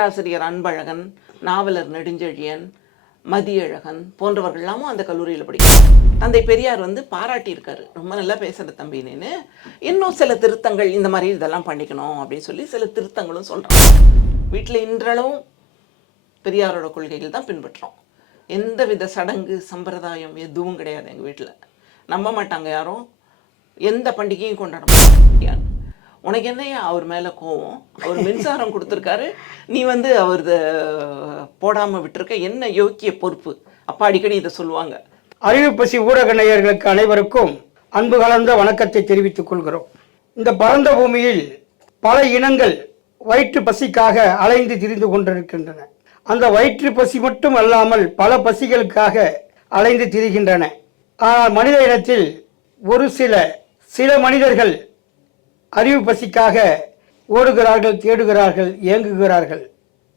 பேராசிரியர் அன்பழகன் நாவலர் நெடுஞ்செழியன் மதியழகன் போன்றவர்கள்லாமும் அந்த கல்லூரியில் படிக்கிறாங்க. தந்தை பெரியார் வந்து பாராட்டியிருக்காரு. ரொம்ப நல்லா பேசுகிற தம்பின்னு இன்னும் சில திருத்தங்கள் இந்த மாதிரி இதெல்லாம் பண்ணிக்கணும் அப்படின்னு சொல்லி சில திருத்தங்களும் சொல்கிறாங்க வீட்டில் இன்றளவும் பெரியாரோட கொள்கைகள் தான் பின்பற்றோம். எந்த வித சடங்கு சம்பிரதாயம் எதுவும் கிடையாது எங்கள் வீட்டில் நம்ப மாட்டாங்க யாரும். எந்த பண்டிகையும் கொண்டாட மாட்டாங்க. உனக்கு என்னையா அவர் மேலே கோவம்? அவர் மின்சாரம் கொடுத்துருக்காரு. நீ வந்து அவர் போடாமல் விட்டுருக்க என்ன யோக்கிய பொறுப்பு? அப்பா அடிக்கடி இதை சொல்லுவாங்க. அறிவு பசி ஊடக நேயர்களுக்கு அனைவருக்கும் அன்பு கலந்த வணக்கத்தை தெரிவித்துக் கொள்கிறோம். இந்த பரந்த பூமியில் பல இனங்கள் வயிற்று பசிக்காக அலைந்து திரிந்து கொண்டிருக்கின்றன. அந்த வயிற்று பசி மட்டும் அல்லாமல் பல பசிகளுக்காக அலைந்து திரிகின்றன. ஆனால் மனித இனத்தில் ஒரு சில சில மனிதர்கள் அறிவு பசிக்காக ஓடுகிறார்கள் தேடுகிறார்கள் இயங்குகிறார்கள்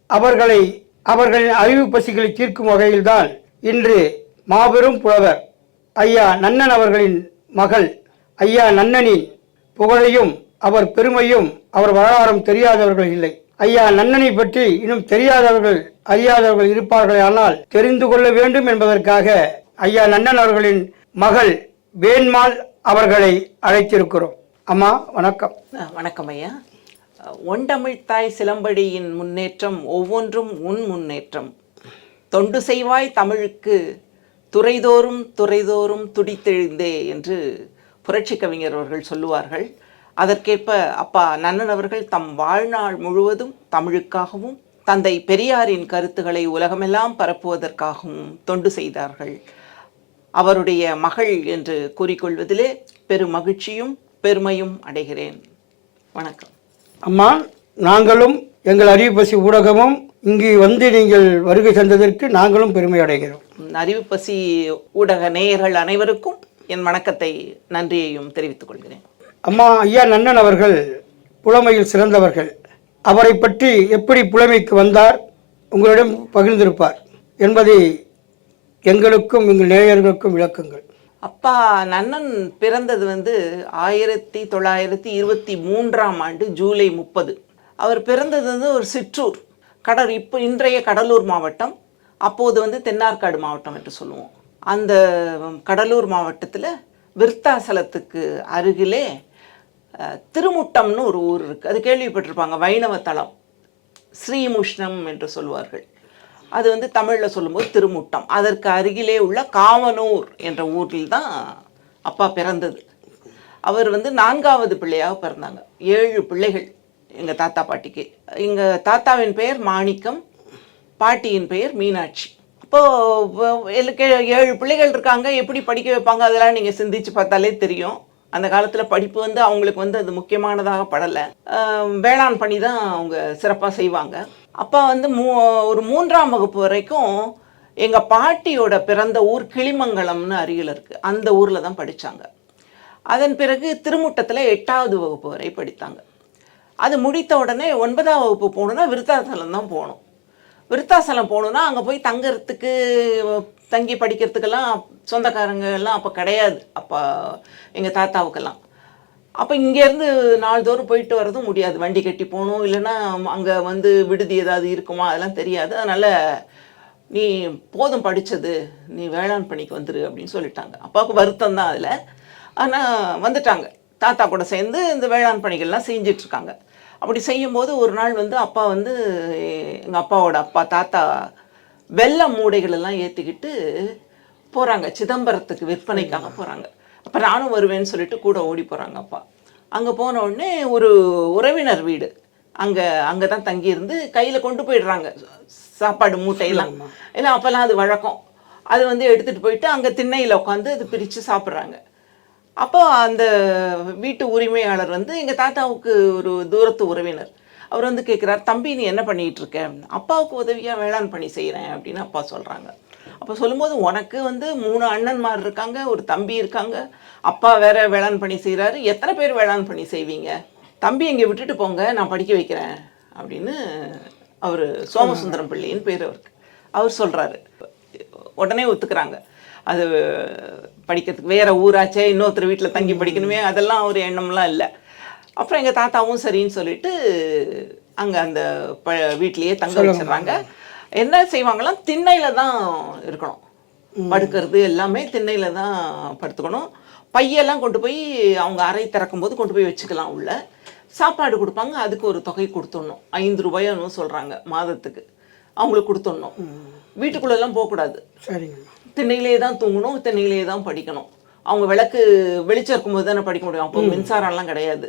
அவர்களை அவர்களின் அறிவு பசிகளை தீர்க்கும் வகையில்தான் இன்று மாபெரும் புலவர் ஐயா நன்னன் அவர்களின் மகள் ஐயா நன்னனின் புகழையும் அவர் பெருமையும் அவர் வரலாறும் தெரியாதவர்கள் இல்லை. ஐயா நன்னனை பற்றி இன்னும் தெரியாதவர்கள் அறியாதவர்கள் இருப்பார்கள் ஆனால் தெரிந்து கொள்ள வேண்டும் என்பதற்காக ஐயா நன்னன் அவர்களின் மகள் வேண்மாள் அவர்களை அழைத்திருக்கிறோம். அம்மா வணக்கம். வணக்கம் ஐயா. ஒன் ஒண்டமிழ்த்தாய் சிலம்படியின் முன்னேற்றம் ஒவ்வொன்றும் உன் முன்னேற்றம். தொண்டு செய்வாய் தமிழுக்கு துறைதோறும் துறைதோறும் துடித்தெழுந்தே என்று புரட்சி கவிஞர் அவர்கள் சொல்லுவார்கள். அதற்கேற்ப அப்பா நன்னன் அவர்கள் தம் வாழ்நாள் முழுவதும் தமிழுக்காகவும் தந்தை பெரியாரின் கருத்துக்களை உலகமெல்லாம் பரப்புவதற்காகவும் தொண்டு செய்தார்கள். அவருடைய மகள் என்று கூறிக்கொள்வதிலே பெரும் மகிழ்ச்சியும் பெருமையும் அடைகிறேன். வணக்கம். அம்மா நாங்களும் எங்கள் அறிவுப்பசி ஊடகமும் இங்கு வந்து நீங்கள் வருகை தந்ததற்கு நாங்களும் பெருமை அடைகிறோம். அறிவு பசி ஊடக நேயர்கள் அனைவருக்கும் என் வணக்கத்தை நன்றியையும் தெரிவித்துக் கொள்கிறேன். அம்மா ஐயா நன்னன் அவர்கள் புலமையில் சிறந்தவர்கள். அவரை பற்றி எப்படி புலமைக்கு வந்தார் உங்களிடம் பகிர்ந்திருப்பார் என்பதை எங்களுக்கும் எங்கள் நேயர்களுக்கும் விளக்குங்கள். அப்பா நன்னன் பிறந்தது வந்து ஆயிரத்தி தொள்ளாயிரத்தி இருபத்தி மூன்றாம் ஆண்டு ஜூலை முப்பது. அவர் பிறந்தது வந்து ஒரு சிற்றூர் கடல் இப்போ இன்றைய கடலூர் மாவட்டம். அப்போது வந்து தென்னார்காடு மாவட்டம் என்று சொல்லுவோம். அந்த கடலூர் மாவட்டத்தில் விருத்தாசலத்துக்கு அருகிலே திருமுட்டம்னு ஒரு ஊர் இருக்குது அது கேள்விப்பட்டிருப்பாங்க வைணவ தலம். ஸ்ரீமுஷ்ணம் என்று சொல்வார்கள் அது வந்து தமிழில் சொல்லும்போது திருமுட்டம். அதற்கு அருகிலே உள்ள காவனூர் என்ற ஊரில் தான் அப்பா பிறந்தது. அவர் வந்து நான்காவது பிள்ளையாக பிறந்தாங்க. ஏழு பிள்ளைகள் எங்கள் தாத்தா பாட்டிக்கு. எங்கள் தாத்தாவின் பெயர் மாணிக்கம் பாட்டியின் பெயர் மீனாட்சி. அப்போது ஏழு பிள்ளைகள் இருக்காங்க. எப்படி படிக்க வைப்பாங்க? அதெல்லாம் நீங்கள் சிந்திச்சு பார்த்தாலே தெரியும். அந்த காலத்தில் படிப்பு வந்து அவங்களுக்கு வந்து அது முக்கியமானதாக படலை. வேளாண் பணி தான் அவங்க சிறப்பாக செய்வாங்க. அப்பா வந்து மூ ஒரு மூன்றாம் வகுப்பு வரைக்கும் எங்கள் பாட்டியோட பிறந்த ஊர் கிளிமங்கலம்னு அருகில் இருக்குது அந்த ஊரில் தான் படித்தாங்க அதன் பிறகு திருமுட்டத்தில் எட்டாவது வகுப்பு வரை படித்தாங்க. அது முடித்த உடனே ஒன்பதாம் வகுப்பு போகணுன்னா விருத்தாசலம் தான் போகணும். விருத்தாசலம் போகணுன்னா அங்கே போய் தங்கிறதுக்கு தங்கி படிக்கிறதுக்கெல்லாம் சொந்தக்காரங்க எல்லாம் அப்போ கிடையாது. அப்போ எங்கள் தாத்தாவுக்கெல்லாம். அப்போ இங்கேருந்து நாள்தோறும் போயிட்டு வரதும் முடியாது. வண்டி கட்டி போகணும் இல்லைன்னா அங்கே வந்து விடுதி ஏதாவது இருக்குமா? அதெல்லாம் தெரியாது. அதனால் நீ போதும் படித்தது நீ வேளாண் பணிக்கு வந்துரு அப்படின்னு சொல்லிட்டாங்க. அப்பாவுக்கு வருத்தம் தான் அதில். ஆனால் வந்துட்டாங்க. தாத்தா கூட சேர்ந்து இந்த வேளாண் பணிகள்லாம் செஞ்சிட்ருக்காங்க அப்படி செய்யும்போது ஒரு நாள் வந்து அப்பா வந்து எங்கள் அப்பாவோட அப்பா தாத்தா வெள்ளை மூடைகளெல்லாம் ஏற்றிக்கிட்டு போகிறாங்க சிதம்பரத்துக்கு விற்பனைக்காக போகிறாங்க அப்போ நானும் வருவேன்னு சொல்லிட்டு கூட ஓடி போகிறாங்க அப்பா. அங்கே போன உடனே ஒரு உறவினர் வீடு. அங்கே அங்கே தான் தங்கியிருந்து கையில் கொண்டு போயிடுறாங்க. சாப்பாடு மூட்டையெல்லாம். ஏன்னா அப்போல்லாம் அது வழக்கம். அது வந்து எடுத்துகிட்டு போயிட்டு அங்கே திண்ணையில் உட்காந்து அது பிரித்து சாப்பிட்றாங்க. அப்போ அந்த வீட்டு உரிமையாளர் வந்து எங்கள் தாத்தாவுக்கு ஒரு தூரத்து உறவினர். அவர் வந்து கேட்குறார் தம்பி நீ என்ன பண்ணிகிட்டு இருக்க? அப்பாவுக்கு உதவியாக வேளாண் பணி செய்கிறேன் அப்படின்னு அப்பா சொல்கிறாங்க அப்போ சொல்லும்போது உனக்கு வந்து மூணு அண்ணன்மார் இருக்காங்க ஒரு தம்பி இருக்காங்க. அப்பா வேற வேளாண் பணி செய்கிறாரு எத்தனை பேர் வேளாண் பணி செய்வீங்க? தம்பி இங்கே விட்டுட்டு போங்க நான் படிக்க வைக்கிறேன். அப்படின்னு அவர் சோமசுந்தரம் பிள்ளைன்னு பேர் அவருக்கு. அவர் சொல்கிறாரு உடனே ஒத்துக்கிறாங்க. அது படிக்கிறதுக்கு வேற ஊராச்சே இன்னொருத்தர் வீட்டில் தங்கி படிக்கணுமே அதெல்லாம் ஒரு எண்ணம்லாம் இல்லை. அப்புறம் எங்கள் தாத்தாவும் சரின்னு சொல்லிட்டு அங்கே அந்த ப வீட்லேயே தங்க வச்சிடுறாங்க. என்ன செய்வாங்களாம் திண்ணையில் தான் இருக்கணும். படுக்கிறது எல்லாமே திண்ணையில் தான் படுத்துக்கணும். பையெல்லாம் கொண்டு போய் அவங்க அறை திறக்கும்போது கொண்டு போய் வச்சுக்கலாம் உள்ள. சாப்பாடு கொடுப்பாங்க அதுக்கு ஒரு தொகை கொடுத்துடணும். ஐந்து ரூபாயோன்னு சொல்கிறாங்க மாதத்துக்கு. அவங்களுக்கு கொடுத்துடணும். வீட்டுக்குள்ளெல்லாம் போகக்கூடாது. சரிங்கம்மா திண்ணையிலே தான் தூங்கணும் திண்ணையிலே தான் படிக்கணும். அவங்க விளக்கு வெளிச்சம் இருக்கும்போது தானே படிக்க முடியும். அப்போ மின்சாரம்லாம் கிடையாது.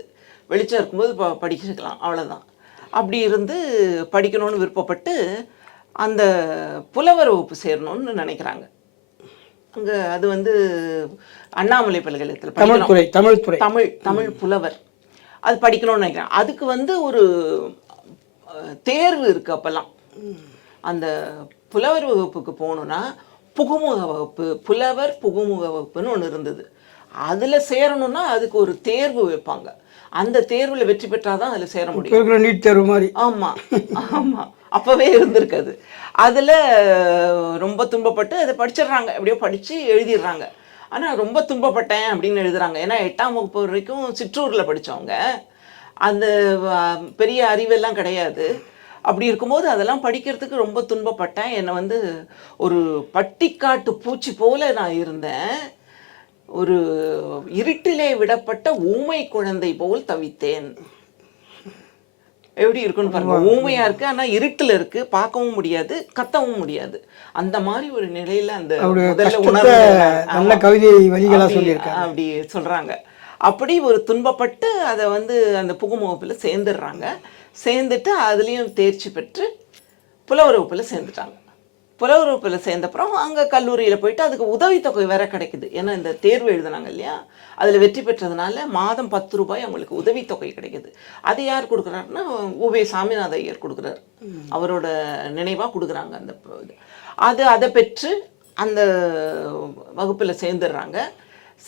வெளிச்சம் இருக்கும்போது ப படிச்சுக்கலாம் அவ்வளோதான் அப்படி இருந்து படிக்கணும்னு விருப்பப்பட்டு அந்த புலவர் வகுப்பு சேரணும்னு நினைக்கிறாங்க. அங்கே அது வந்து அண்ணாமலை பல்கலைக்கழகத்தில் தமிழ்துறை தமிழ்துறை தமிழ் தமிழ் புலவர். அது படிக்கணும்னு நினைக்கிறேன் அதுக்கு வந்து ஒரு தேர்வு இருக்கு அப்பெல்லாம். அந்த புலவர் வகுப்புக்கு போகணுன்னா புகுமுக வகுப்பு புலவர் புகுமுக வகுப்புன்னு ஒன்று இருந்தது. அதில் சேரணும்னா அதுக்கு ஒரு தேர்வு வைப்பாங்க. அந்த தேர்வில் வெற்றி பெற்றாதான் அதில் சேர முடியும். நீட் தேர்வு மாதிரி. ஆமா ஆமா. அப்போவே இருந்திருக்காது. அதில் ரொம்ப துன்பப்பட்டு அதை படிச்சிடுறாங்க. எப்படியோ படித்து எழுதிடுறாங்க. ஆனால் ரொம்ப துன்பப்பட்டேன் அப்படின்னு எழுதுறாங்க. ஏன்னா எட்டாம் வகுப்பு வரைக்கும் சிற்றூரில் படித்தவங்க அந்த பெரிய அறிவெல்லாம் கிடையாது. அப்படி இருக்கும்போது அதெல்லாம் படிக்கிறதுக்கு ரொம்ப துன்பப்பட்டேன். என்னை வந்து ஒரு பட்டிக்காட்டு பூச்சி போல நான் இருந்தேன். ஒரு இருட்டிலே விடப்பட்ட ஊமை குழந்தை போல் தவித்தேன். எப்படி இருக்குன்னு பாருங்க. ஊமையா இருக்கு ஆனா இருட்டுல இருக்கு பார்க்கவும் முடியாது கத்தவும் முடியாது. அந்த மாதிரி ஒரு நிலையில அந்த முதல்ல உணர்வு நல்ல கவிதை அப்படி- சொல்லியிருக்காங்க. அப்படி சொல்றாங்க. அப்படி ஒரு துன்பப்பட்டு அதை வந்து அந்த புகுமுகப்பில் சேர்ந்துடுறாங்க. சேர்ந்துட்டு அதுலேயும் தேர்ச்சி பெற்று புலவர் வகுப்பில் சேர்ந்துட்டாங்க. புலவர் வகுப்பில் சேர்ந்தப்புறம் அங்கே கல்லூரியில் போயிட்டு அதுக்கு உதவித்தொகை வேற கிடைக்குது. ஏன்னா இந்த தேர்வு எழுதுனாங்க இல்லையா? அதில் வெற்றி பெற்றதுனால மாதம் பத்து ரூபாய் அவங்களுக்கு உதவித்தொகை கிடைக்குது. அது யார் கொடுக்குறாருன்னா உவே சாமிநாத ஐயர் கொடுக்குறாரு. அவரோட நினைவாக கொடுக்குறாங்க அந்த. அது அதை பெற்று அந்த வகுப்பில் சேர்ந்துடுறாங்க.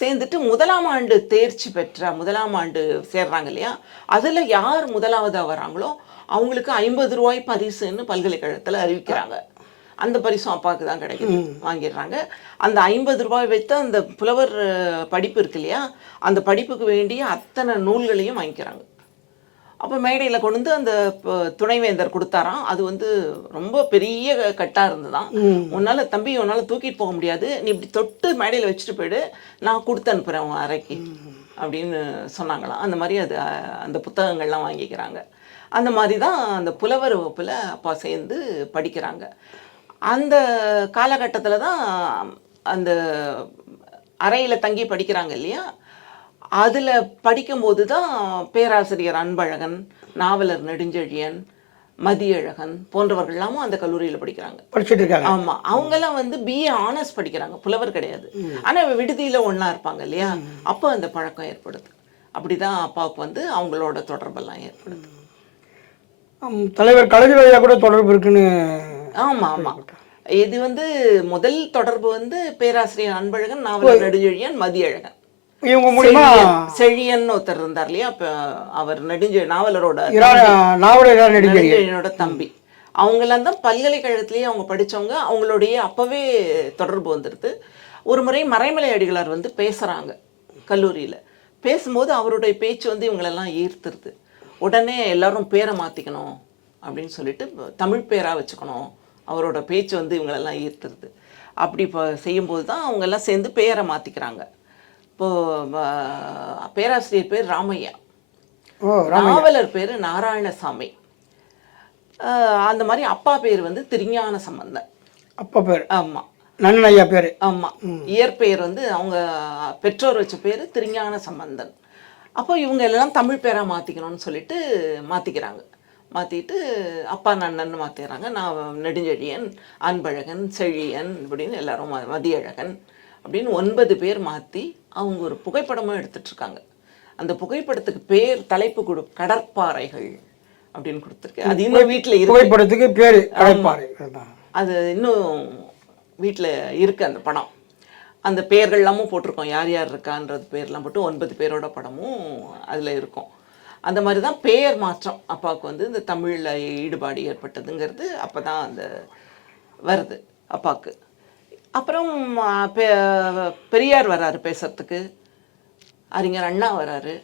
சேர்ந்துட்டு முதலாம் ஆண்டு தேர்ச்சி பெற்ற முதலாம் ஆண்டு சேர்றாங்க இல்லையா? அதில் யார் முதலாவதாக வராங்களோ அவங்களுக்கு ஐம்பது ரூபாய் பரிசுன்னு பல்கலைக்கழகத்தில் அறிவிக்கிறாங்க. அந்த பரிசும் அப்பாவுக்கு தான் கிடைக்குது. வாங்கிடுறாங்க. அந்த ஐம்பது ரூபாய் வைத்து அந்த புலவர் படிப்பு இருக்கு இல்லையா? அந்த படிப்புக்கு வேண்டிய அத்தனை நூல்களையும் வாங்கிக்கிறாங்க. அப்போ மேடையில் கொண்டு வந்து அந்த துணைவேந்தர் கொடுத்தாராம். அது வந்து ரொம்ப பெரிய கட்டாக இருந்ததாம் உன்னால் தம்பி உன்னால் தூக்கிட்டு போக முடியாது. நீ இப்படி தொட்டு மேடையில் வச்சுட்டு போயிடு. நான் கொடுத்து அனுப்புகிறேன் உன் அறைக்கு. அப்படின்னு சொன்னாங்களாம். அந்த மாதிரி அது அந்த புத்தகங்கள்லாம் வாங்கிக்கிறாங்க. அந்த மாதிரி தான் அந்த புலவர் வகுப்பில் அப்பா சேர்ந்து படிக்கிறாங்க. அந்த காலகட்டத்தில் தான் அந்த அறையில் தங்கி படிக்கிறாங்க இல்லையா? அதில் படிக்கும்போது தான் பேராசிரியர் அன்பழகன் நாவலர் நெடுஞ்செழியன் மதியழகன் போன்றவர்கள்லாமும் அந்த கல்லூரியில் படிக்கிறாங்க. படிச்சுட்டு இருக்காங்க. ஆமா. அவங்கெல்லாம் வந்து பிஏ ஆனர்ஸ் படிக்கிறாங்க. புலவர் கிடையாது. ஆனா விடுதியில ஒண்ணா இருப்பாங்க இல்லையா? அப்போ அந்த பழக்கம் ஏற்படுது. அப்படிதான் அப்பாவுக்கு வந்து அவங்களோட தொடர்பெல்லாம் ஏற்படுது. தலைவர் கலைஞர் கூட தொடர்பு இருக்குன்னு ஆமா ஆமா. இது வந்து முதல் தொடர்பு வந்து பேராசிரியர் அன்பழகன் நாவலர் நெடுஞ்செழியன் மதியழகன். இவங்க மூலியமா செழியன் ஒருத்தர் இருந்தார் இல்லையா? அப்ப அவர் நெடுஞ்செ நாவலரோட இரா நாவல இரா நெடுஞ்செழியன். நெடுஞ்செழியனோட தம்பி. அவங்கெல்லாம் தான் பல்கலைக்கழகத்திலேயே அவங்க படிச்சவங்க. அவங்களுடைய அப்பவே தொடர்பு வந்துடுது ஒரு முறை மறைமலை அடிகளார் வந்து பேசுறாங்க கல்லூரியில. பேசும்போது அவருடைய பேச்சு வந்து இவங்களெல்லாம் ஈர்த்துருது. உடனே எல்லாரும் பேரை மாத்திக்கணும் அப்படின்னு சொல்லிட்டு தமிழ் பேரா வச்சுக்கணும். அவரோட பேச்சு வந்து இவங்களெல்லாம் ஈர்த்துருது. அப்படி இப்போ செய்யும்போது தான் அவங்க எல்லாம் சேர்ந்து பேரை மாத்திக்கிறாங்க. இப்போ வ- பேராசிரியர் பேர் ராமையா. நாவலர் பேர் நாராயணசாமி. அந்த மாதிரி அப்பா பேர் வந்து திருஞான சம்பந்தன். அப்பா பேர். ஆமா. நன்னன் ஐயா பேர். ஆமா. இயற்பெயர் வந்து அவங்க பெற்றோர் வச்ச பேர் திருஞான சம்பந்தன். அப்போ இவங்க எல்லாம் தமிழ் பேரா மாத்திக்கணும்னு சொல்லிட்டு மாத்திக்கிறாங்க. மாத்திட்டு அப்பா நன்னன்னு மாத்திக்கிறாங்க நான் நெடுஞ்செழியன் அன்பழகன் செழியன் இப்படின்னு எல்லாரும் ம- மதியழகன் அப்படின்னு ஒன்பது பேர் மாத்தி அவங்க ஒரு புகைப்படமும் எடுத்துட்டு இருக்காங்க அந்த புகைப்படத்துக்கு பேர் தலைப்பு கொடு கடற்பாறைகள் அப்படின்னு கொடுத்துருக்கு. அது இன்னும் வீட்டில் புகைப்படத்துக்கு பேர் அதான். அது இன்னும் வீட்டில் இருக்கு அந்த படம். அந்த பேர்கள் எல்லாமும் போட்டிருக்கோம். யார் யார் இருக்கான்றது பேர்லாம் போட்டு ஒன்பது பேரோட படமும் அதில் இருக்கும். அந்த மாதிரி தான் பெயர் மாற்றம் அப்பாவுக்கு வந்து இந்த தமிழில் ஈடுபாடு ஏற்பட்டதுங்கிறது அப்போ தான் அந்த வருது அப்பாவுக்கு. அப்புறம் பெ- பெரியார் வராரு பேசுறதுக்கு. அறிஞர் அண்ணா வராரு.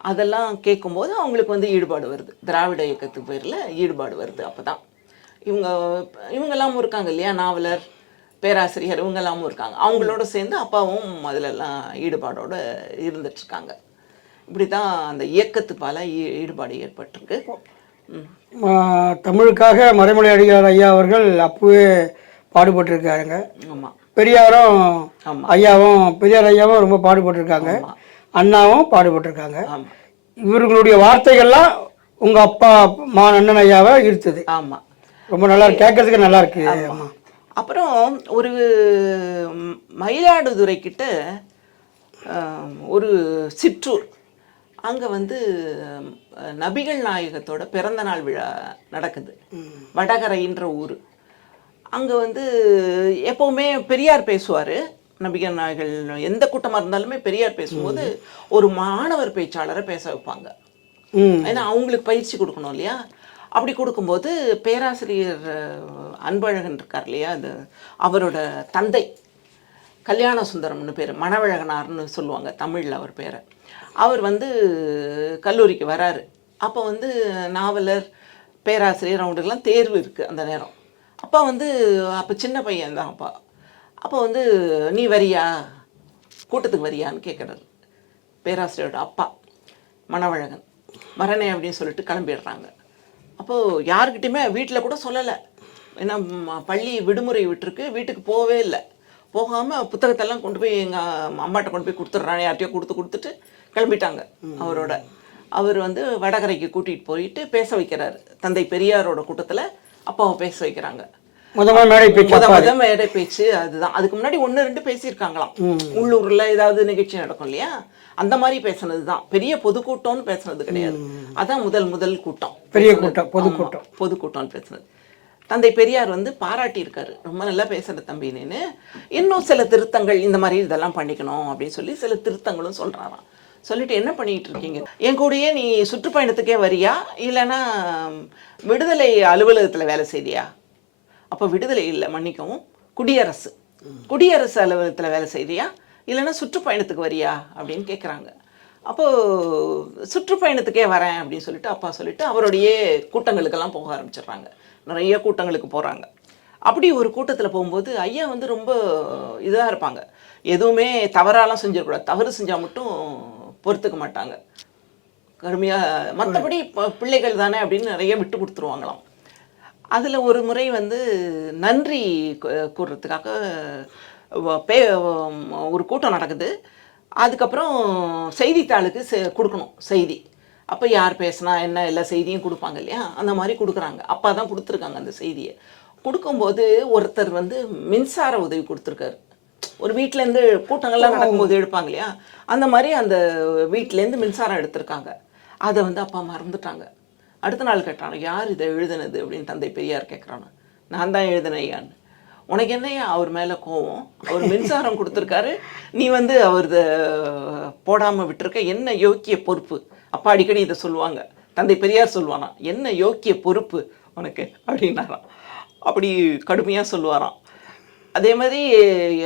அதெல்லாம் கேட்கும்போது அவங்களுக்கு வந்து ஈடுபாடு வருது. திராவிட இயக்கத்து பேரில் ஈடுபாடு வருது அப்போ தான் இவங்க இவங்கெல்லாமும் இருக்காங்க இல்லையா? நாவலர் பேராசிரியர் இவங்கெல்லாமும் இருக்காங்க. அவங்களோட சேர்ந்து அப்பாவும் அதிலெல்லாம் ஈடுபாடோடு இருந்துட்டுருக்காங்க இப்படி தான் அந்த இயக்கத்து பால ஈடுபாடு ஏற்பட்டிருக்கு. தமிழுக்காக மறைமொழி அடிகளார் ஐயா அவர்கள் அப்பவே பாடுபட்டிருக்காருங்க. ஆமாம் பெரியாரும். ஐயாவும் பெரியார் ஐயாவும் ரொம்ப பாடுபட்டிருக்காங்க. அண்ணாவும் பாடுபட்டிருக்காங்க. ஆமாம் இவர்களுடைய வார்த்தைகள்லாம் உங்க அப்பா மா அண்ணன் ஐயாவை ஈர்த்தது. ஆமாம் ரொம்ப நல்லா கேட்கறதுக்கு நல்லா இருக்கு அம்மா அப்புறம் ஒரு மயிலாடுதுறை கிட்ட ஒரு சிற்றூர். அங்கே வந்து நபிகள் நாயகத்தோட பிறந்த நாள் விழா நடக்குது. வடகரைன்ற ஊர். அங்கே வந்து எப்போவுமே பெரியார் பேசுவார். நபிகள் நாயகல் எந்த கூட்டமாக இருந்தாலுமே பெரியார் பேசும்போது ஒரு மாணவர் பேச்சாளரை பேச வைப்பாங்க. ஏன்னா அவங்களுக்கு பயிற்சி கொடுக்கணும் இல்லையா? அப்படி கொடுக்கும்போது பேராசிரியர் அன்பழகன் இருக்கார் இல்லையா? அது அவரோட தந்தை. கல்யாண சுந்தரம்னு பேர் மணவழகனார்னு சொல்லுவாங்க தமிழில் அவர் பேரை. அவர் வந்து கல்லூரிக்கு வராரு. அப்போ வந்து நாவலர் பேராசிரியர் அவங்களுக்குலாம் தேர்வு இருக்குது அந்த நேரம். அப்பா வந்து அப்போ சின்ன பையன் தான் அப்பா. அப்போ வந்து நீ வரியா? கூட்டத்துக்கு வரியான்னு கேட்குறாரு பேராசிரியரோட அப்பா மணவழகன். வரனே அப்படின்னு சொல்லிட்டு கிளம்பிடுறாங்க. அப்போது யாருக்கிட்டையுமே வீட்டில் கூட சொல்லலை. ஏன்னா பள்ளி விடுமுறை விட்டுருக்கு. வீட்டுக்கு போகவே இல்லை. போகாமல் புத்தகத்தெல்லாம் கொண்டு போய் எங்கள் அம்மாட்ட கொண்டு போய் கொடுத்துட்றான். யார்ட்டையோ கொடுத்து கொடுத்துட்டு கிளம்பிட்டாங்க அவரோட. அவர் வந்து வடகரைக்கு கூட்டிகிட்டு போயிட்டு பேச வைக்கிறாரு. தந்தை பெரியாரோட கூட்டத்தில் அப்பாவை பேச வைக்கிறாங்க. முத மேடை பேச்சு அதுதான். அதுக்கு முன்னாடி ஒன்று ரெண்டு பேசியிருக்காங்களாம். உள்ளூர்ல ஏதாவது நிகழ்ச்சி நடக்கும் இல்லையா? அந்த மாதிரி பேசுனது தான் பெரிய பொதுக்கூட்டம்னு பேசுனது கிடையாது. அதான் முதல் முதல் கூட்டம். பெரிய. கூட்டம், பொதுக்கூட்டம். பொதுக்கூட்டம்னு பேசுனது. தந்தை பெரியார் வந்து பாராட்டி இருக்காரு ரொம்ப நல்லா பேசுற தம்பின்னு இன்னும் சில திருத்தங்கள் இந்த மாதிரி இதெல்லாம் பண்ணிக்கணும் அப்படின்னு சொல்லி சில திருத்தங்களும் சொல்றாராம். சொல்லிட்டு என்ன பண்ணிட்டு இருக்கீங்க என் கூடயே நீ சுற்றுப்பயணத்துக்கே வரியா? இல்லைன்னா விடுதலை அலுவலகத்தில் வேலை செய்தியா? அப்போ விடுதலை இல்லை மன்னிக்கவும். குடியரசு. குடியரசு அலுவலகத்தில் வேலை செய்தியா? இல்லைன்னா சுற்றுப்பயணத்துக்கு வரியா? அப்படின்னு கேட்குறாங்க அப்போது சுற்றுப்பயணத்துக்கே வரேன் அப்படின்னு சொல்லிட்டு அப்பா சொல்லிட்டு அவருடைய கூட்டங்களுக்கெல்லாம் போக ஆரம்பிச்சிடுறாங்க. நிறைய கூட்டங்களுக்கு போகிறாங்க அப்படி ஒரு கூட்டத்தில் போகும்போது ஐயா வந்து ரொம்ப இதாக இருப்பாங்க. எதுவுமே தவறாலாம் செஞ்சிடக்கூடாது. தவறு செஞ்சால் மட்டும் பொறுத்துக்க மாட்டாங்க. கடுமையாக மற்றபடி பிள்ளைகள் தானே அப்படின்னு நிறைய விட்டு கொடுத்துருவாங்களாம். அதில் ஒரு முறை வந்து நன்றி கூறுறதுக்காக வ- பே ஒரு கூட்டம் நடக்குது. அதுக்கப்புறம் செய்தித்தாளுக்கு செ- கொடுக்கணும் செய்தி. அப்போ யார் பேசுனா என்ன எல்லா செய்தியும் கொடுப்பாங்க இல்லையா? அந்த மாதிரி கொடுக்குறாங்க. அப்பா தான் கொடுத்துருக்காங்க அந்த செய்தியை. கொடுக்கும்போது ஒருத்தர் வந்து மின்சார உதவி கொடுத்துருக்காரு. ஒரு வீட்டிலேருந்து கூட்டங்கள்லாம் நடக்கும்போது எடுப்பாங்க இல்லையா? அந்த மாதிரி அந்த வீட்டிலேருந்து மின்சாரம் எடுத்திருக்காங்க. அதை வந்து அப்பா மறந்துட்டாங்க. அடுத்த நாள் கேட்டாங்க யார் இதை எழுதுனது? அப்படின்னு தந்தை பெரியார் கேட்குறாங்க நான் தான் எழுதினையான்னு உனக்கு என்னையா அவர் மேலே கோவம்? அவர் மின்சாரம் கொடுத்துருக்காரு. நீ வந்து அவர் போடாமல் விட்டுருக்க. என்ன யோக்கிய பொறுப்பு? அப்பா அடிக்கடி இதை சொல்லுவாங்க. தந்தை பெரியார் சொல்லுவானா என்ன யோக்கிய பொறுப்பு உனக்கு? அப்படின்னாராம். அப்படி கடுமையாக சொல்லுவாராம். அதே மாதிரி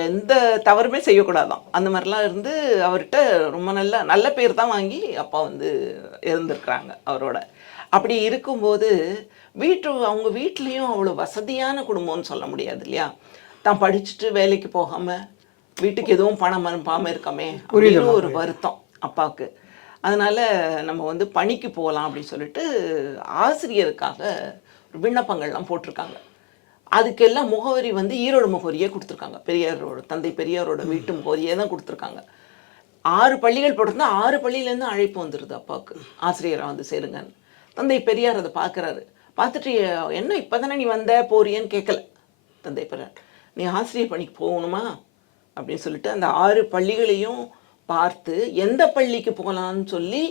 எந்த தவறுமே செய்யக்கூடாதாம் அந்த மாதிரிலாம் இருந்து அவர்கிட்ட ரொம்ப நல்ல நல்ல பேர் தான் வாங்கி அப்பா வந்து இருந்திருக்கிறாங்க அவரோட. அப்படி இருக்கும்போது வீட்டு அவங்க வீட்லேயும் அவ்வளோ வசதியான குடும்பம்னு சொல்ல முடியாது இல்லையா? தான் படிச்சுட்டு வேலைக்கு போகாமல் வீட்டுக்கு எதுவும் பணம் அனுப்பாமல் இருக்கமே அப்படின்னு ஒரு வருத்தம் அப்பாவுக்கு. அதனால நம்ம வந்து பணிக்கு போகலாம் அப்படின்னு சொல்லிட்டு ஆசிரியருக்காக விண்ணப்பங்கள்லாம் போட்டிருக்காங்க. அதுக்கெல்லாம் முகவரி வந்து ஈரோடு முகவரியே கொடுத்துருக்காங்க. பெரியாரோட தந்தை பெரியாரோட வீட்டு முகவரியே தான் கொடுத்துருக்காங்க. ஆறு பள்ளிகள் போட்டிருந்தா ஆறு பள்ளியிலேருந்து அழைப்பு வந்துடுது அப்பாவுக்கு. ஆசிரியரை வந்து சேருங்கன்னு. தந்தை பெரியார் அதை பார்க்குறாரு. பார்த்துட்டு என்ன இப்போ தானே நீ வந்த போறியன்னு கேட்கல. தந்தை பெரியார் நீ ஆசிரியர் பணிக்கு போகணுமா? அப்படின்னு சொல்லிட்டு அந்த ஆறு பள்ளிகளையும் பார்த்து எந்த பள்ளிக்கு போகலான்னு சொல்லி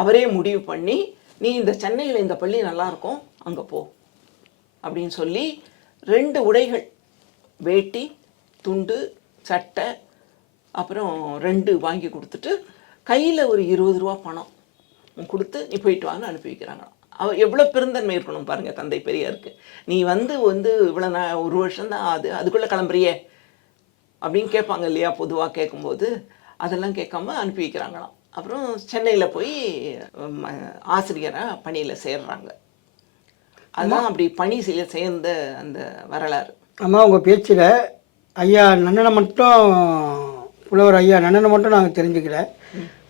அவரே முடிவு பண்ணி நீ இந்த சென்னையில் இந்த பள்ளி நல்லா இருக்கும் அங்கே போ. அப்படின்னு சொல்லி ரெண்டு உடைகள். வேட்டி துண்டு சட்டை அப்புறம் ரெண்டு வாங்கி கொடுத்துட்டு கையில் ஒரு இருபது ரூபா பணம் கொடுத்து நீ போயிட்டு வான்னு அனுப்பி வைக்கிறாங்க. அவர் எவ்வளோ பெருந்தன்மை இருக்கணும் பாருங்கள் தந்தை பெரியாருக்கு. நீ வந்து வந்து இவ்வளோ நான் ஒரு வருஷம் தான் ஆகுது அதுக்குள்ளே கிளம்புறியே அப்படின்னு கேட்பாங்க இல்லையா பொதுவாக கேட்கும்போது. அதெல்லாம் கேட்காம அனுப்பி வைக்கிறாங்களாம். அப்புறம் சென்னையில் போய் ஆசிரியராக பணியில் சேர்றாங்க. அதுதான் அப்படி பணி செய்ய சேர்ந்த அந்த வரலாறு. அம்மா உங்கள் பேச்சில் ஐயா நன்னனை மட்டும் புலவர் ஐயா நன்னனை மட்டும் நாங்கள் தெரிஞ்சுக்கல.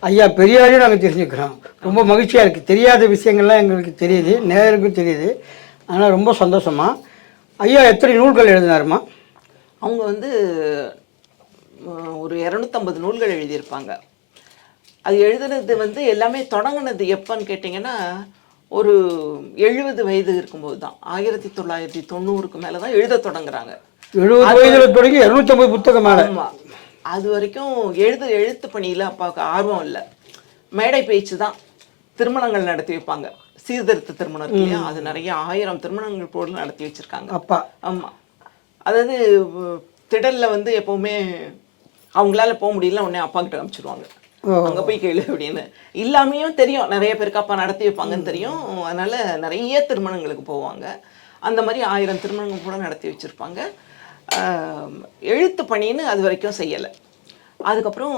ஐயா பெரியாரையும் நாங்கள் தெரிஞ்சுக்கிறோம். ரொம்ப மகிழ்ச்சியாக இருக்குது தெரியாத விஷயங்கள்லாம் எங்களுக்கு தெரியுது. நேருக்கும் தெரியுது. அதனால் ரொம்ப சந்தோஷமா ஐயா எத்தனை நூல்கள் எழுதினாருமா அவங்க வந்து ஒரு இரநூத்தம்பது நூல்கள் எழுதியிருப்பாங்க. அது எழுதுனது வந்து எல்லாமே தொடங்குனது எப்போன்னு கேட்டிங்கன்னா ஒரு எழுபது வயது இருக்கும்போது தான் ஆயிரத்தி தொள்ளாயிரத்தி தொண்ணூறுக்கு மேலே தான் எழுத தொடங்குறாங்க. எழுபது வயதில் தொடங்கி இரநூத்தம்பது புத்தகம் மேலே. அது வரைக்கும் எழுது எழுத்து பணியில் அப்பாவுக்கு ஆர்வம் இல்லை. மேடை பேச்சு தான் திருமணங்கள் நடத்தி வைப்பாங்க. சீர்திருத்த திருமணம் இருக்கு இல்லையா? அது நிறைய ஆயிரம் திருமணங்கள் போல நடத்தி வச்சிருக்காங்க. அப்பா. ஆமாம் அதாவது திடல்ல வந்து எப்பவுமே அவங்களால போக முடியல உடனே அப்பா கிட்ட அனுப்பிச்சிடுவாங்க அங்க போய் கேளு அப்படின்னு. இல்லாமையும் தெரியும். நிறைய பேருக்கு அப்பா நடத்தி வைப்பாங்கன்னு தெரியும். அதனால நிறைய திருமணங்களுக்கு போவாங்க. அந்த மாதிரி ஆயிரம் திருமணங்கள் கூட நடத்தி வச்சிருப்பாங்க. எழுத்து பணின்னு அது வரைக்கும் செய்யலை. அதுக்கப்புறம்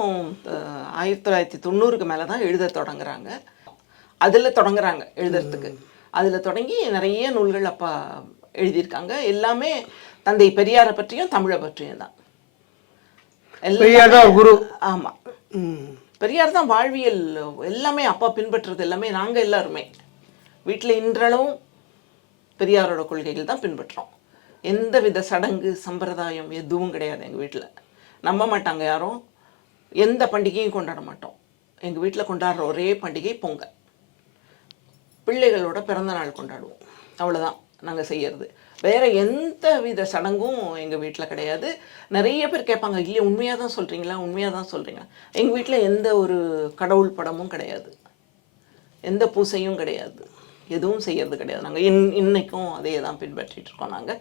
ஆயிரத்தி தொள்ளாயிரத்தி தொண்ணூறுக்கு மேலே தான் எழுத தொடங்குறாங்க. அதில் தொடங்குறாங்க எழுதுறதுக்கு. அதில் தொடங்கி நிறைய நூல்கள் அப்பா எழுதியிருக்காங்க. எல்லாமே தந்தை பெரியாரை பற்றியும் தமிழை பற்றியும் தான். ஒரு குரு. ஆமாம் பெரியார் தான் வாழ்வியல் எல்லாமே அப்பா பின்பற்றுறது எல்லாமே நாங்கள் எல்லாருமே. வீட்டில் இன்றளவும் பெரியாரோட கொள்கைகள் தான் பின்பற்றுறோம் எந்த வித சடங்கு சம்பிரதாயம் எதுவும் கிடையாது எங்கள் வீட்டில் நம்ப மாட்டாங்க யாரும். எந்த பண்டிகையும் கொண்டாட மாட்டோம். எங்கள் வீட்டில் கொண்டாடுற ஒரே பண்டிகை பொங்கல். பிள்ளைகளோட பிறந்த நாள் கொண்டாடுவோம். அவ்வளோதான் நாங்கள் செய்யறது. வேற எந்த வித சடங்கும் எங்கள் வீட்டில் கிடையாது. நிறைய பேர் கேட்பாங்க இல்லையா உண்மையாக தான் சொல்கிறீங்களா உண்மையாக தான் சொல்கிறீங்களா எங்கள் வீட்டில் எந்த ஒரு கடவுள் படமும் கிடையாது. எந்த பூசையும் கிடையாது. எதுவும் செய்யறது கிடையாது. நாங்கள் இன் இன்றைக்கும் அதே தான் பின்பற்றிட்டு இருக்கோம் நாங்கள்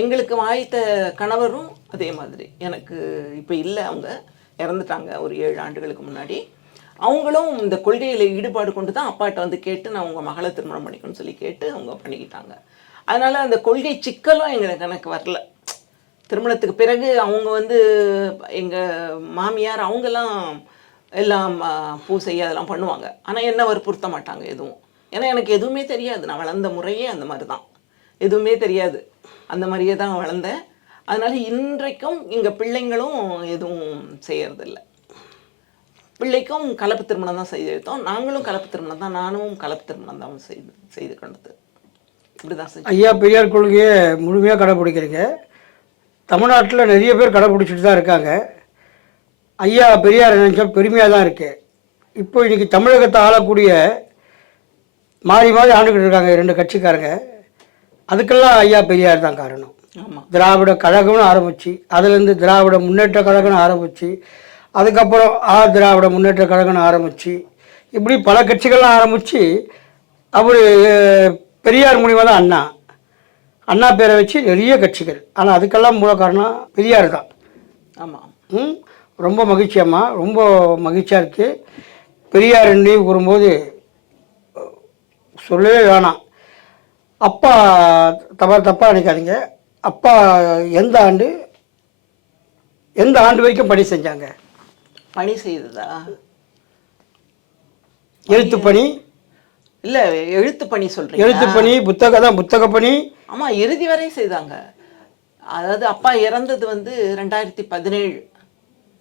எங்களுக்கு வாய்த்த கணவரும் அதே மாதிரி. எனக்கு இப்போ இல்லை அவங்க. இறந்துட்டாங்க ஒரு ஏழு ஆண்டுகளுக்கு முன்னாடி. அவங்களும் இந்த கொள்கையில் ஈடுபாடு கொண்டு தான் அப்பாட்ட வந்து கேட்டு நான் உங்கள் மகளை திருமணம் பண்ணிக்கணும்னு சொல்லி கேட்டு அவங்க பண்ணிக்கிட்டாங்க. அதனால் அந்த கொள்கை சிக்கலும் எங்களுக்கு எனக்கு வரல. திருமணத்துக்கு பிறகு அவங்க வந்து எங்கள் மாமியார் அவங்கெல்லாம் எல்லாம் பூசை அதெல்லாம் பண்ணுவாங்க. ஆனால் என்ன வற்புறுத்த மாட்டாங்க எதுவும். ஏன்னா எனக்கு எதுவுமே தெரியாது. நான் வளர்ந்த முறையே அந்த மாதிரி தான் எதுவுமே தெரியாது. அந்த மாதிரியே தான் வளர்ந்தேன். அதனால் இன்றைக்கும் எங்கள் பிள்ளைங்களும் எதுவும் செய்யறதில்ல. பிள்ளைக்கும் கலப்பு திருமணம் தான் செய்து வைத்தோம் நாங்களும் கலப்பு திருமணம் தான். நானும் கலப்பு திருமணம் தான் செய்து செய்து கொண்டது. இப்படி தான் செஞ்சோம் ஐயா பெரியார் கொள்கையை முழுமையாக கடைப்பிடிக்கிறீங்க. தமிழ்நாட்டில் நிறைய பேர் கடைப்பிடிச்சிட்டு தான் இருக்காங்க. ஐயா பெரியார் நினைச்சா பெருமையாக தான் இருக்கு. இப்போ இன்னைக்கு தமிழகத்தை ஆளக்கூடிய மாறி மாறி ஆண்டுகிட்டு இருக்காங்க ரெண்டு கட்சிக்காரங்க. அதுக்கெல்லாம் ஐயா பெரியார் தான் காரணம். திராவிட கழகம்னு ஆரம்பிச்சு அதுலேருந்து திராவிட முன்னேற்ற கழகம்னு ஆரம்பிச்சு அதுக்கப்புறம் ஆ திராவிட முன்னேற்ற கழகம்னு ஆரம்பிச்சு இப்படி பல கட்சிகள்லாம் ஆரம்பித்து அவர் பெரியார் மூலியமாக தான் அண்ணா. அண்ணா பேரை வச்சு நிறைய கட்சிகள். ஆனால் அதுக்கெல்லாம் மூல காரணம் பெரியார் தான். ஆமாம் ம்? ரொம்ப மகிழ்ச்சி அம்மா. ரொம்ப மகிழ்ச்சியாக இருக்குது பெரியார் நினைவு கூறும்போது சொல்லவே வேணாம். அப்பா தப்பா தப்பாக நினைக்காதீங்க. அப்பா எந்த ஆண்டு எந்த ஆண்டு வரைக்கும் பணி செஞ்சாங்க? பணி செய்ததா? எழுத்து பணி இல்லை எழுத்து பணி சொல்கிறீங்க எழுத்து பணி புத்தக தான் புத்தக பணி. ஆமாம் இறுதி வரை செய்தாங்க. அதாவது அப்பா இறந்தது வந்து ரெண்டாயிரத்தி பதினேழு.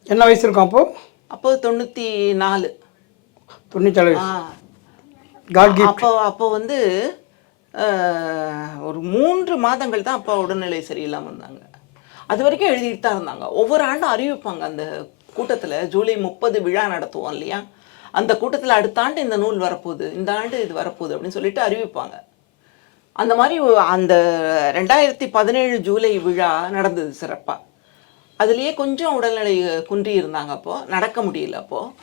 என்ன வயசு இருக்கும் அப்போது அப்போ தொண்ணூற்றி நாலு. கிஃப்ட் அப்போ அப்போ வந்து ஒரு மூன்று மாதங்கள் தான் அப்பா உடல்நிலை சரியில்லாமல் இருந்தாங்க. அது வரைக்கும் எழுதிட்டு தான் இருந்தாங்க. ஒவ்வொரு ஆண்டும் அறிவிப்பாங்க அந்த கூட்டத்தில். ஜூலை முப்பது விழா நடத்துவோம் இல்லையா? அந்த கூட்டத்தில் அடுத்த ஆண்டு இந்த நூல் வரப்போகுது இந்த ஆண்டு இது வரப்போகுது அப்படின்னு சொல்லிட்டு அறிவிப்பாங்க. அந்த மாதிரி அந்த ரெண்டாயிரத்தி பதினேழு ஜூலை விழா நடந்தது சிறப்பாக அதுலேயே கொஞ்சம் உடல்நிலை குன்றி இருந்தாங்க அப்போது நடக்க முடியல அப்போது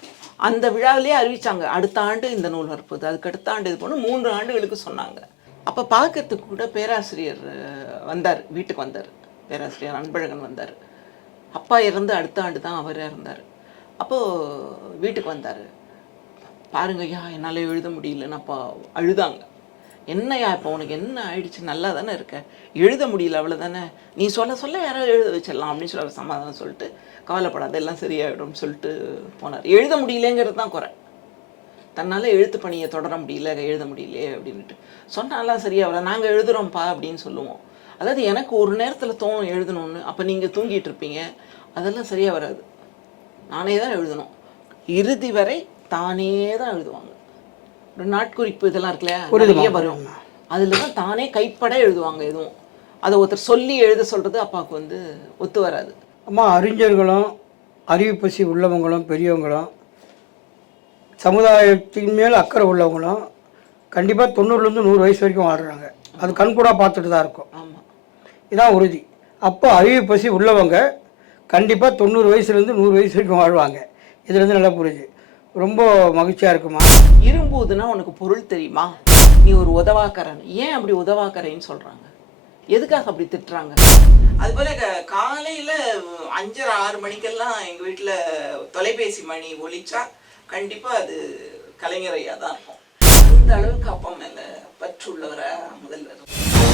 அந்த விழாவிலேயே அறிவித்தாங்க அடுத்த ஆண்டு இந்த நூல் வரப்போகுது அதுக்கு அடுத்த ஆண்டு இது போன மூன்று ஆண்டுகளுக்கு சொன்னாங்க. அப்போ பார்க்கறதுக்கு கூட பேராசிரியர் வந்தார் வீட்டுக்கு வந்தார். பேராசிரியர் அன்பழகன் வந்தார். அப்பா இறந்து அடுத்த ஆண்டு தான் அவர் இறந்தார் அப்போது வீட்டுக்கு வந்தார். பாருங்க ஐயா என்னால் எழுத முடியலன்னு அப்பா அழுதாங்க. என்னய்யா இப்போ உனக்கு என்ன ஆயிடுச்சு? நல்லா தானே இருக்க? எழுத முடியல அவ்வளோதானே நீ சொல்ல சொல்ல யாராவது எழுத வச்சிடலாம் அப்படின்னு சொல்லி சமாதானம் சொல்லிட்டு கவலைப்படாத எல்லாம் சரியாயிடும்னு சொல்லிட்டு போனார். எழுத முடியலங்கிறது தான் குறை. தன்னால் எழுத்து பணியை தொடர முடியல எழுத முடியலையே அப்படின்ட்டு சொன்னாலாம் சரியாக வர நாங்கள் எழுதுகிறோம்ப்பா அப்படின்னு சொல்லுவோம். அதாவது எனக்கு ஒரு நேரத்தில் தோணும் எழுதணும்னு. அப்போ நீங்கள் தூங்கிட்டு இருப்பீங்க அதெல்லாம் சரியாக வராது. நானே தான் எழுதணும். இறுதி வரை தானே தான் எழுதுவாங்க. ஒரு நாட்குறிப்பு இதெல்லாம் இருக்குல்ல நிறைய வரும். அதில் தான் தானே கைப்பட எழுதுவாங்க எதுவும். அதை ஒருத்தர் சொல்லி எழுத சொல்கிறது அப்பாவுக்கு வந்து ஒத்து வராது. அம்மா அறிஞர்களும் அறிவு பசி உள்ளவங்களும் பெரியவங்களும் சமுதாயத்தின் மேல் அக்கறை உள்ளவங்களும் கண்டிப்பாக தொண்ணூறுலேருந்து நூறு வயசு வரைக்கும் வாழ்கிறாங்க அது கண்கூடாக பார்த்துட்டு தான் இருக்கும். ஆமாம் இதான் உறுதி. அப்போ அறிவு பசி உள்ளவங்க கண்டிப்பாக தொண்ணூறு வயசுலேருந்து நூறு வயசு வரைக்கும் வாழ்வாங்க. இதுலேருந்து நல்லா புரியுது. ரொம்ப மகிழ்ச்சியாக இருக்குமா? இரும்புதுன்னா உனக்கு பொருள் தெரியுமா? நீ ஒரு உதவாக்கரன். ஏன் அப்படி உதவாக்கரைன்னு சொல்றாங்க. எதுக்காக அப்படி திட்டுறாங்க? அது போல க- காலையில அஞ்சரை ஆறு மணிக்கெல்லாம் எங்க வீட்டுல தொலைபேசி மணி ஒலிச்சா கண்டிப்பா அது கலைஞர் ஐயா தான் இருக்கும். அந்த அளவுக்கு அப்பா மேல பற்று உள்ளவரா முதல்வர்.